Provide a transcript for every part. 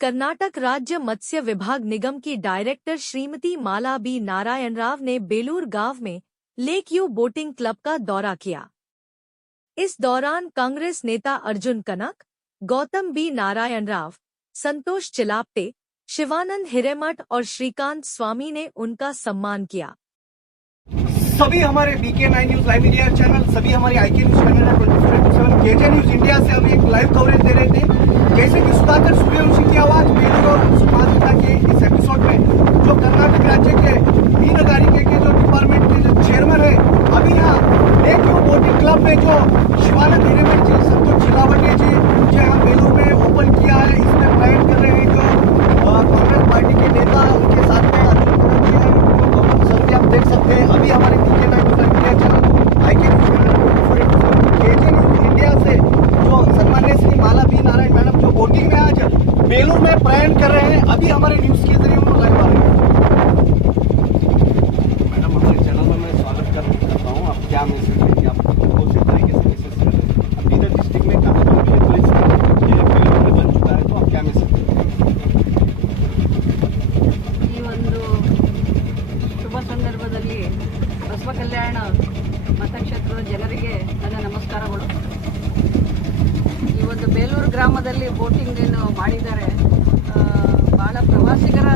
कर्नाटक राज्य मत्स्य विभाग निगम की डायरेक्टर श्रीमती माला बी नारायण राव ने बेलूर गांव में लेक व्यू बोटिंग क्लब का दौरा किया। इस दौरान कांग्रेस नेता अर्जुन कनक, गौतम बी नारायण राव, संतोष चिलाप्टे, शिवानंद हिरेमठ और श्रीकांत स्वामी ने उनका सम्मान किया। सभी हमारे BK9 news live media channel, सभी हमारे IK news channel 24/7 KJ news India से हम एक लाइव कवरेज दे रहे थे। जैसे कि सुधाकर सूर्यवंशी की आवाज बेलूर और सुपाधिका के इस एपिसोड में जो कर्नाटक राज्य के मीनुगारिके के जो डिपार्टमेंट के जो चेयरमैन है, अभी यहाँ लेक व्यू बोटिंग क्लब में जो शिवानंद हिरेमठ जी, संतोष चिलावटे जी जो यहाँ बेलूर में ओपन किया है, इसमें प्लान कर रहे हैं जो कांग्रेस पार्टी के नेता, उनके साथ में अर्जुन कनक जी हैं, सभी आप देख सकते हैं। अभी हमारे BK9 news channel IK news channel KJ news India से जो सम्मान्य श्री माला बी नारायण मैडम जो बोटिंग में आज बेलूर में प्रयाण कर रहे हैं, अभी हमारे न्यूज के जरिए उन्होंने लाइव आ रहे हैं। मैडम, हमारे चैनल में मैं स्वागत करता हूँ। आप क्या मैसेज देंगे, आप कौन से तरीके से मैसेज करेंगे? अभी तक डिस्ट्रिक्ट में काफी पुलिस बेलूर में बन चुका है, तो आप क्या मैसेज देंगे? ಈ ಒಂದು ಶುಭ ಸಂದರ್ಭದಲ್ಲಿ ಬಸವ ಕಲ್ಯಾಣ ಮತಕ್ಷೇತ್ರದ ಜನರಿಗೆ ನನ್ನ ನಮಸ್ಕಾರಗಳು. ಈ ಒಂದು ಬೇಲೂರು ಗ್ರಾಮದಲ್ಲಿ ಬೋಟಿಂಗ್ ಏನು ಮಾಡಿದ್ದಾರೆ, ಭಾಳ ಪ್ರವಾಸಿಗರ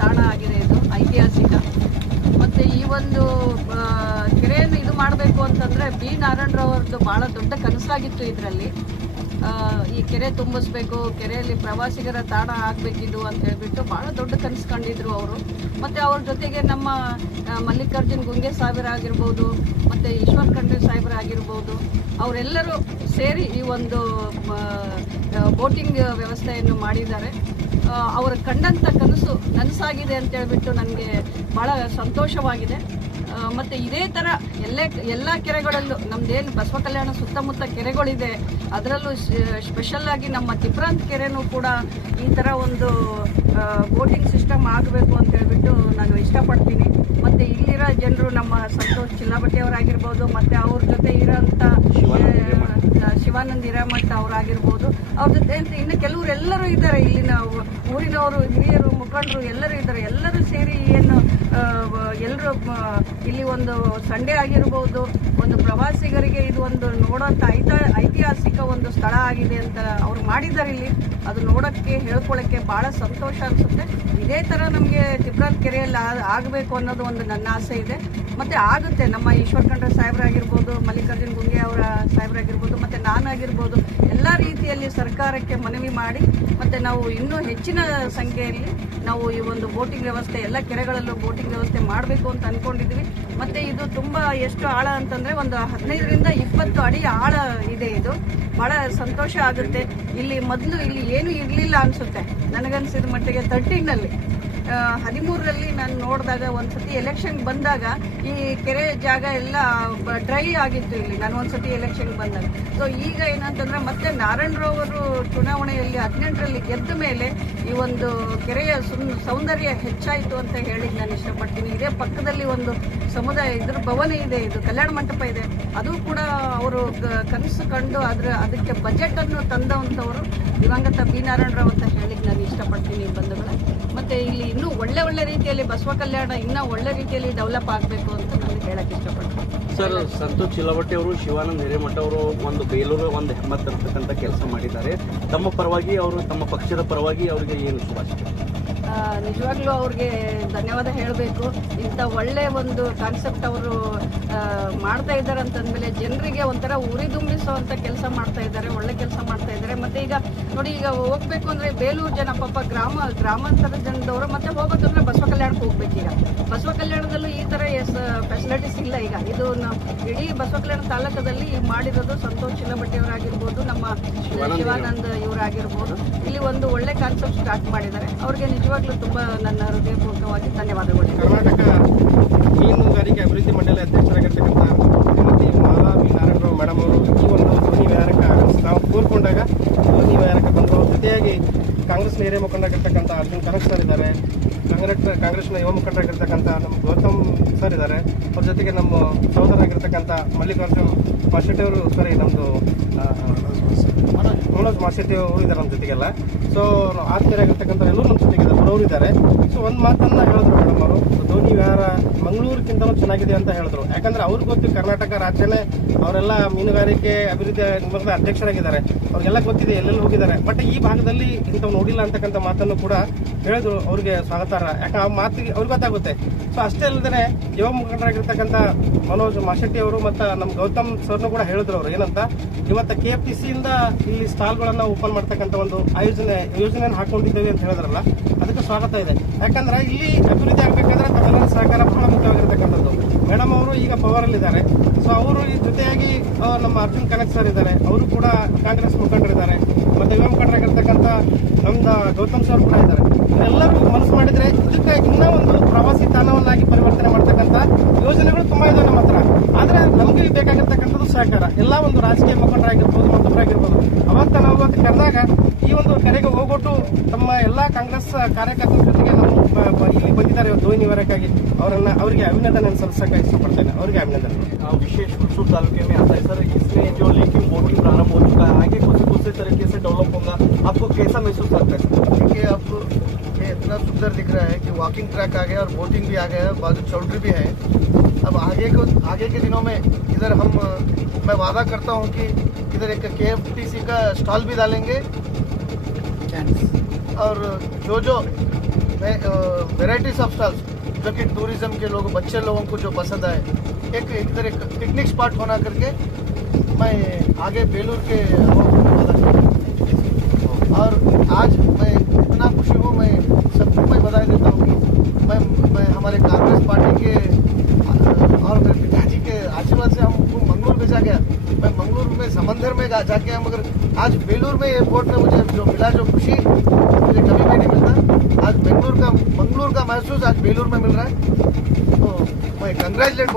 ತಾಣ ಆಗಿದೆ. ಇದು ಐತಿಹಾಸಿಕ. ಮತ್ತು ಈ ಒಂದು ಕೆರೆಯನ್ನು ಇದು ಮಾಡಬೇಕು ಅಂತಂದರೆ ಬಿ ನಾರಾಯಣರಾವ್ರದ್ದು ಭಾಳ ದೊಡ್ಡ ಕನಸಾಗಿತ್ತು. ಇದರಲ್ಲಿ ಈ ಕೆರೆ ತುಂಬಿಸ್ಬೇಕು, ಕೆರೆಯಲ್ಲಿ ಪ್ರವಾಸಿಗರ ತಾಣ ಆಗಬೇಕಿದು ಅಂತ ಹೇಳ್ಬಿಟ್ಟು ಭಾಳ ದೊಡ್ಡ ಕನಸು ಕಂಡಿದ್ರು ಅವರು. ಮತ್ತು ಅವ್ರ ಜೊತೆಗೆ ನಮ್ಮ ಮಲ್ಲಿಕಾರ್ಜುನ್ ಗುಂಗೆ ಸಾಹೇಬರಾಗಿರ್ಬೋದು, ಮತ್ತು ಈಶ್ವರ್ ಖಂಡ್ರೆ ಸಾಹೇಬರಾಗಿರ್ಬೋದು, ಅವರೆಲ್ಲರೂ ಸೇರಿ ಈ ಒಂದು ಬೋಟಿಂಗ್ ವ್ಯವಸ್ಥೆಯನ್ನು ಮಾಡಿದ್ದಾರೆ. ಅವರು ಕಂಡಂಥ ಕನಸು ನನಸಾಗಿದೆ ಅಂತ ಹೇಳ್ಬಿಟ್ಟು ನನಗೆ ಭಾಳ ಸಂತೋಷವಾಗಿದೆ. ಮತ್ತು ಇದೇ ಥರ ಎಲ್ಲ ಕೆರೆಗಳಲ್ಲೂ ನಮ್ಮದೇನು ಬಸವ ಕಲ್ಯಾಣ ಸುತ್ತಮುತ್ತ ಕೆರೆಗಳಿದೆ, ಅದರಲ್ಲೂ ಸ್ಪೆಷಲ್ ಆಗಿ ನಮ್ಮ ತಿಪ್ರಾಂತ್ ಕೆರೆನೂ ಕೂಡ ಈ ಥರ ಒಂದು ಬೋಟಿಂಗ್ ಸಿಸ್ಟಮ್ ಆಗಬೇಕು ಅಂತ ಹೇಳ್ಬಿಟ್ಟು ನಾನು ಇಷ್ಟಪಡ್ತೀನಿ. ಮತ್ತು ಇಲ್ಲಿರೋ ಜನರು ನಮ್ಮ ಸಂತೋಷ್ ಚಿಲ್ಲಾಬಟ್ಟಿ ಅವರಾಗಿರ್ಬೋದು, ಮತ್ತು ಅವ್ರ ಜೊತೆ ಇರೋಂಥ ಶಿವಾನಂದ್ ಹಿರೇಮಠ ಅವರಾಗಿರ್ಬೋದು, ಅವ್ರ ಜೊತೆ ಅಂತ ಇನ್ನು ಕೆಲವರು ಎಲ್ಲರೂ ಇದ್ದಾರೆ, ಇಲ್ಲಿನ ಊರಿನವರು, ಹಿರಿಯರು, ಮುಖಂಡರು ಎಲ್ಲರೂ ಇದ್ದಾರೆ. ಎಲ್ಲರೂ ಸೇರಿ ಏನು ಎಲ್ಲರೂ ಇಲ್ಲಿ ಒಂದು ಸಂಡೇ ಆಗಿರ್ಬೋದು, ಒಂದು ಪ್ರವಾಸಿಗರಿಗೆ ಇದು ಒಂದು ನೋಡೋಂಥ ಐತಿಹಾಸಿಕ ಒಂದು ಸ್ಥಳ ಆಗಿದೆ ಅಂತ ಅವ್ರು ಮಾಡಿದ್ದಾರೆ. ಇಲ್ಲಿ ಅದು ನೋಡೋಕ್ಕೆ ಹೇಳ್ಕೊಳ್ಳೋಕ್ಕೆ ಭಾಳ ಸಂತೋಷ ಅನಿಸುತ್ತೆ. ಇದೇ ಥರ ನಮಗೆ ತಿಪ್ರಾಂತ್ ಕೆರೆಯಲ್ಲಿ ಆಗಬೇಕು ಅನ್ನೋದು ಒಂದು ನನ್ನ ಆಸೆ ಇದೆ. ಮತ್ತು ಆಗುತ್ತೆ. ನಮ್ಮ ಈಶ್ವರ್ ಖಂಡ್ರೆ ಸಾಹೇಬರಾಗಿರ್ಬೋದು, ಮಲ್ಲಿಕಾರ್ಜುನ್ ಗುಂಗೆ ಅವರ ಸಾಹೇಬರಾಗಿರ್ಬೋದು, ಮತ್ತು ನಾನಾಗಿರ್ಬೋದು, ಎಲ್ಲ ರೀತಿಯಲ್ಲಿ ಸರ್ಕಾರಕ್ಕೆ ಮನವಿ ಮಾಡಿ ಮತ್ತು ನಾವು ಇನ್ನೂ ಹೆಚ್ಚಿನ ಸಂಖ್ಯೆಯಲ್ಲಿ ನಾವು ಈ ಒಂದು ಬೋಟಿಂಗ್ ವ್ಯವಸ್ಥೆ ಎಲ್ಲ ಕೆರೆಗಳಲ್ಲೂ ಬೋಟಿಂಗ್ ವ್ಯವಸ್ಥೆ ಮಾಡಬೇಕು ಅಂತ ಅಂದ್ಕೊಂಡಿದ್ವಿ. ಮತ್ತು ಇದು ತುಂಬ ಎಷ್ಟು ಆಳ ಅಂತಂದರೆ ಒಂದು 15ರಿಂದ 20 ಅಡಿ ಆಳ ಇದೆ. ಇದು ಭಾಳ ಸಂತೋಷ ಆಗುತ್ತೆ. ಇಲ್ಲಿ ಮೊದಲು ಇಲ್ಲಿ ಏನೂ ಇರಲಿಲ್ಲ ಅನಿಸುತ್ತೆ ನನಗನ್ಸಿದ ಮಟ್ಟಿಗೆ. 13ರಲ್ಲಿ ನಾನು ನೋಡಿದಾಗ ಒಂದ್ಸತಿ ಎಲೆಕ್ಷನ್ ಬಂದಾಗ ಈ ಕೆರೆ ಜಾಗ ಎಲ್ಲ ಡ್ರೈ ಆಗಿತ್ತು ಇಲ್ಲಿ, ನಾನು ಒಂದ್ಸತಿ ಎಲೆಕ್ಷನ್ ಬಂದಾಗ. ಸೊ ಈಗ ಏನಂತಂದ್ರೆ ಮತ್ತೆ ನಾರಾಯಣರಾವ್ ಅವರು ಚುನಾವಣೆಯಲ್ಲಿ 18ರಲ್ಲಿ ಗೆದ್ದ ಮೇಲೆ ಈ ಒಂದು ಕೆರೆಯ ಸೌಂದರ್ಯ ಹೆಚ್ಚಾಯಿತು ಅಂತ ಹೇಳಿ ನಾನು ಇಷ್ಟಪಡ್ತೀನಿ. ಇದೇ ಪಕ್ಕದಲ್ಲಿ ಒಂದು ಸಮುದಾಯ ಇದ್ರ ಭವನ ಇದೆ, ಇದು ಕಲ್ಯಾಣ ಮಂಟಪ ಇದೆ, ಅದು ಕೂಡ ಅವರು ಕನಸು ಕಂಡು ಅದಕ್ಕೆ ಬಜೆಟ್ ಅನ್ನು ತಂದವಂಥವರು ದಿವಂಗತ ಬಿ ನಾರಾಯಣರಾವ್ ಅಂತ ಹೇಳಿ ನಾನು ಇಷ್ಟಪಡ್ತೀನಿ ಬಂಧುಗಳೇ. ಮತ್ತು ಇಲ್ಲಿ ಇನ್ನೂ ಒಳ್ಳೆ ರೀತಿಯಲ್ಲಿ ಬಸವ ಕಲ್ಯಾಣ ಇನ್ನೂ ಒಳ್ಳೆ ರೀತಿಯಲ್ಲಿ ಡೆವಲಪ್ ಆಗಬೇಕು ಅಂತ ನಾನು ಹೇಳಕ್ಕೆ ಇಷ್ಟಪಡ್ತೀನಿ. ಸರ್, ಸಂತೋಷ್ ಚಿಲವಟ್ಟಿ ಅವರು, ಶಿವಾನಂದ್ ಹಿರೇಮಠ ಅವರು ಒಂದು ಬೇಲೂರು ಒಂದು ಹೆಮ್ಮತ್ ತರ್ತಕ್ಕಂಥ ಕೆಲಸ ಮಾಡಿದ್ದಾರೆ. ತಮ್ಮ ಪರವಾಗಿ ಅವರು, ತಮ್ಮ ಪಕ್ಷದ ಪರವಾಗಿ ಅವರಿಗೆ ಏನು ಶುಭಾಶಯ? ನಿಜವಾಗ್ಲೂ ಅವ್ರಿಗೆ ಧನ್ಯವಾದ ಹೇಳಬೇಕು. ಇಂಥ ಒಳ್ಳೆ ಒಂದು ಕಾನ್ಸೆಪ್ಟ್ ಅವರು ಮಾಡ್ತಾ ಇದ್ದಾರೆ ಅಂತಂದಮೇಲೆ ಜನರಿಗೆ ಒಂಥರ ಉರಿದುಂಬಿಸುವಂಥ ಕೆಲಸ ಮಾಡ್ತಾ ಇದ್ದಾರೆ, ಒಳ್ಳೆ ಕೆಲಸ ಮಾಡ್ತಾ ಇದ್ದಾರೆ. ಮತ್ತು ಈಗ ನೋಡಿ, ಈಗ ಹೋಗ್ಬೇಕು ಅಂದರೆ ಬೇಲೂರು ಜನ ಪಾಪ ಗ್ರಾಮಾಂತರ ಜನದವರು ಮತ್ತೆ ಹೋಗ್ಬೇಕಂದ್ರೆ ಬಸವ ಕಲ್ಯಾಣಕ್ಕೆ ಹೋಗ್ಬೇಕು. ಈಗ ಬಸವ ಕಲ್ಯಾಣದಲ್ಲೂ ಈ ಥರ ಫೆಸಿಲಿಟೀಸ್ ಇಲ್ಲ. ಈಗ ಇದು ಇಡೀ ಬಸವ ಕಲ್ಯಾಣ ತಾಲೂಕದಲ್ಲಿ ಮಾಡಿರೋದು ಸಂತೋಷ್ ಚಿಲಬಟ್ಟಿ ಅವರಾಗಿರ್ಬೋದು, ನಮ್ಮ ಶಿವಾನಂದ್ ಇವರಾಗಿರ್ಬೋದು, ಇಲ್ಲಿ ಒಂದು ಒಳ್ಳೆ ಕಾನ್ಸೆಪ್ಟ್ ಸ್ಟಾರ್ಟ್ ಮಾಡಿದ್ದಾರೆ. ಅವ್ರಿಗೆ ನಿಜವಾಗ್ಲೂ ತುಂಬ ನನ್ನ ಹೃದಯಪೂರ್ವಕವಾಗಿ ಧನ್ಯವಾದಗಳು. ಕರ್ನಾಟಕ ಮೀನುಗಾರಿಕೆ ಅಭಿವೃದ್ಧಿ ಮಂಡಳಿ ಅಧ್ಯಕ್ಷರಾಗಿರ್ತಕ್ಕಂಥ ಶ್ರೀಮತಿ ಮಾಲಾ ಬಿ ನಾರಾಯಣರಾವ್ ಮೇಡಮ್ ಅವರು ಈ ಒಂದು ಧ್ವನಿ ವಿಹಾರಕ್ಕೆ ನಾವು ಕೋರ್ಕೊಂಡಾಗ ಧ್ವನಿ ವಿಹಾರಕ್ಕೆ ಬಂದರು. ಜೊತೆಯಾಗಿ ಕಾಂಗ್ರೆಸ್ನ ಹಿರಿಯ ಮುಖಂಡರಾಗಿರ್ತಕ್ಕಂಥ ಅರ್ಜುನ್ ಕನಕ್ ಸರ್ ಇದ್ದಾರೆ, ಕಾಂಗ್ರೆಸ್ನ ಯುವ ಮುಖಂಡರಾಗಿರ್ತಕ್ಕಂಥ ನಮ್ಮ ಗೌತಮ್ ಸರ್ ಇದ್ದಾರೆ, ಅವ್ರ ಜೊತೆಗೆ ನಮ್ಮ ಸಹೋದರಾಗಿರ್ತಕ್ಕಂಥ ಮಲ್ಲಿಕಾರ್ಜುನ್ ಪಾಶೆಟ್ಟಿ ಅವರು, ಸರಿ ನಮ್ಮದು ಮನೋಜ್ ಮಾಶೆಟ್ಟಿ ಅವರು ಇದ್ದಾರೆ ನಮ್ಮ ಜೊತೆಗೆಲ್ಲ. ಸೊ ಆತ್ಮೀಯರಾಗಿರ್ತಕ್ಕಂಥ ಎಲ್ಲರೂ ನಮ್ಮ ಜೊತೆಗಿದ್ದಾರೆ, ಬರೋರು ಇದ್ದಾರೆ. ಸೊ ಒಂದು ಮಾತನ್ನ ಹೇಳಿದ್ರು ಮೇಡಮ್ ಅವರು, ಧೋನಿ ವ್ಯವಹಾರ ಮಂಗಳೂರಿಗಿಂತಲೂ ಚೆನ್ನಾಗಿದೆ ಅಂತ ಹೇಳಿದ್ರು. ಯಾಕಂದ್ರೆ ಅವ್ರಿಗೆ ಗೊತ್ತು ಕರ್ನಾಟಕ ರಾಜ್ಯನೇ, ಅವರೆಲ್ಲ ಮೀನುಗಾರಿಕೆ ಅಭಿವೃದ್ಧಿ ನಿಗಮದ ಅಧ್ಯಕ್ಷರಾಗಿದ್ದಾರೆ, ಅವ್ರಿಗೆಲ್ಲ ಗೊತ್ತಿದೆ ಎಲ್ಲೆಲ್ಲಿ ಹೋಗಿದ್ದಾರೆ. ಬಟ್ ಈ ಭಾಗದಲ್ಲಿ ಇಂಥವು ನೋಡಿಲ್ಲ ಅಂತಕ್ಕಂಥ ಮಾತನ್ನು ಕೂಡ ಹೇಳಿದ್ರು. ಅವ್ರಿಗೆ ಸ್ವಾಗತಾರ್ಹ, ಯಾಕಂದ್ರೆ ಆ ಮಾತಿಗೆ ಅವ್ರಿಗೆ ಗೊತ್ತಾಗುತ್ತೆ. ಸೊ ಅಷ್ಟೇ ಅಲ್ಲದೆ ಯುವ ಮುಖಂಡರಾಗಿರ್ತಕ್ಕಂಥ ಮನೋಜ್ ಮಾಶೆಟ್ಟಿ ಅವರು ಮತ್ತು ನಮ್ಮ ಗೌತಮ್ ಸರ್ನು ಕೂಡ ಹೇಳಿದ್ರು ಅವರು ಏನಂತ, ಇವತ್ತು KFTC ಇಂದ ಇಲ್ಲಿ ಸ್ಟಾಲ್ಗಳನ್ನ ಓಪನ್ ಮಾಡ್ತಕ್ಕಂಥ ಒಂದು ಯೋಜನೆಯನ್ನು ಹಾಕೊಂಡಿದ್ದೇವೆ ಅಂತ ಹೇಳಿದ್ರಲ್ಲ, ಅದಕ್ಕೆ ಸ್ವಾಗತ ಇದೆ. ಯಾಕಂದ್ರೆ ಇಲ್ಲಿ ಅಭಿವೃದ್ಧಿ ಆಗ್ಬೇಕಂದ್ರೆ ತಮ್ಮೆಲ್ಲರ ಸಹಕಾರ ಬಹಳ ಮುಖ್ಯವಾಗಿರ್ತಕ್ಕಂಥದ್ದು. ಮೇಡಮ್ ಅವರು ಈಗ ಪವರ್ ಅಲ್ಲಿ ಇದ್ದಾರೆ. ಸೊ ಅವರು ಈ ಜೊತೆಯಾಗಿ ನಮ್ಮ ಅರ್ಜುನ್ ಕನಕ್ ಸರ್ ಇದ್ದಾರೆ, ಅವರು ಕೂಡ ಕಾಂಗ್ರೆಸ್ ಮುಖಂಡರಿದ್ದಾರೆ. ಮತ್ತೆ ಯುವ ಮುಖಂಡರಾಗಿರ್ತಕ್ಕಂಥ ನಮ್ದು ಗೌತಮ್ ಸರ್ ಕೂಡ ಇದ್ದಾರೆ. ಎಲ್ಲರೂ ಮನಸ್ಸು ಮಾಡಿದ್ರೆ ಇದಕ್ಕೆ ಇನ್ನೂ ಒಂದು ಪ್ರವಾಸಿ ತಾಣವನ್ನಾಗಿ ಪರಿವರ್ತನೆ ಮಾಡ್ತಕ್ಕಂಥ ಯೋಜನೆಗಳು ತುಂಬಾ ಇದೆ ನಮ್ಮ ಹತ್ರ. ಆದ್ರೆ ನಮಗೆ ಬೇಕಾಗಿರ್ತಕ್ಕಂಥದ್ದು ಸಹಕಾರ. ಎಲ್ಲ ಒಂದು ರಾಜಕೀಯ ಮುಖಂಡರಾಗಿರ್ಬೋದು, ಮತ್ತೊಬ್ಬರಾಗಿರ್ಬೋದು, ನಾವು ಅವತ್ತು ಕರೆದಾಗ ಈ ಒಂದು ಕರೆಗೆ ಹೋಗ್ಬಿಟ್ಟು ತಮ್ಮ ಎಲ್ಲಾ ಕಾಂಗ್ರೆಸ್ ಕಾರ್ಯಕರ್ತರ ಜೊತೆಗೆ ನಾವು ಇಲ್ಲಿ ಬಂದಿದ್ದಾರೆ ಧೋನಿ ವರಕ್ಕಾಗಿ ಅವರಿಗೆ ಅಭಿನಂದನೆ ಸಲ್ಲಿಸಕ್ಕೆ ಇಷ್ಟಪಡ್ತೇನೆ. ಅವರಿಗೆ अभिनंदन। विशेष कुछ तालुके में आता है सर, इसमें जो लेकिन बोटिंग प्रारंभ हो चुका है, आगे कुछ तरीके से डेवलप होगा, आपको कैसा महसूस करता है? देखिए अब ये इतना सुंदर दिख रहा है कि वॉकिंग ट्रैक आ गया और बोटिंग भी आ गया है, बाजू चौधरी भी है। अब आगे के दिनों में इधर मैं वादा करता हूँ कि इधर एक KFTC का स्टॉल भी डालेंगे और जो वेराइटीज ऑफ स्टॉल्स जो कि टूरिज्म के लोग, बच्चे लोगों को जो पसंद आए, इधर एक पिकनिक स्पॉट होना करके मैं आगे बेलूर के और आज मैं इतना खुशी हूँ, मैं सबको मैं बधाई देता हूँ कि मैं हमारे कांग्रेस पार्टी के और मेरे पिताजी के आशीर्वाद से हमको मंगलूर भेजा गया। मैं मंगलूर में समंदर में जाके हम अगर आज बेलूर में एयरपोर्ट में मुझे जो मिला, जो खुशी मुझे कभी भी नहीं मिलता, आज मंगलूर का महसूस आज बेलूर में मिल रहा है। तो मैं कंग्रेचुलेट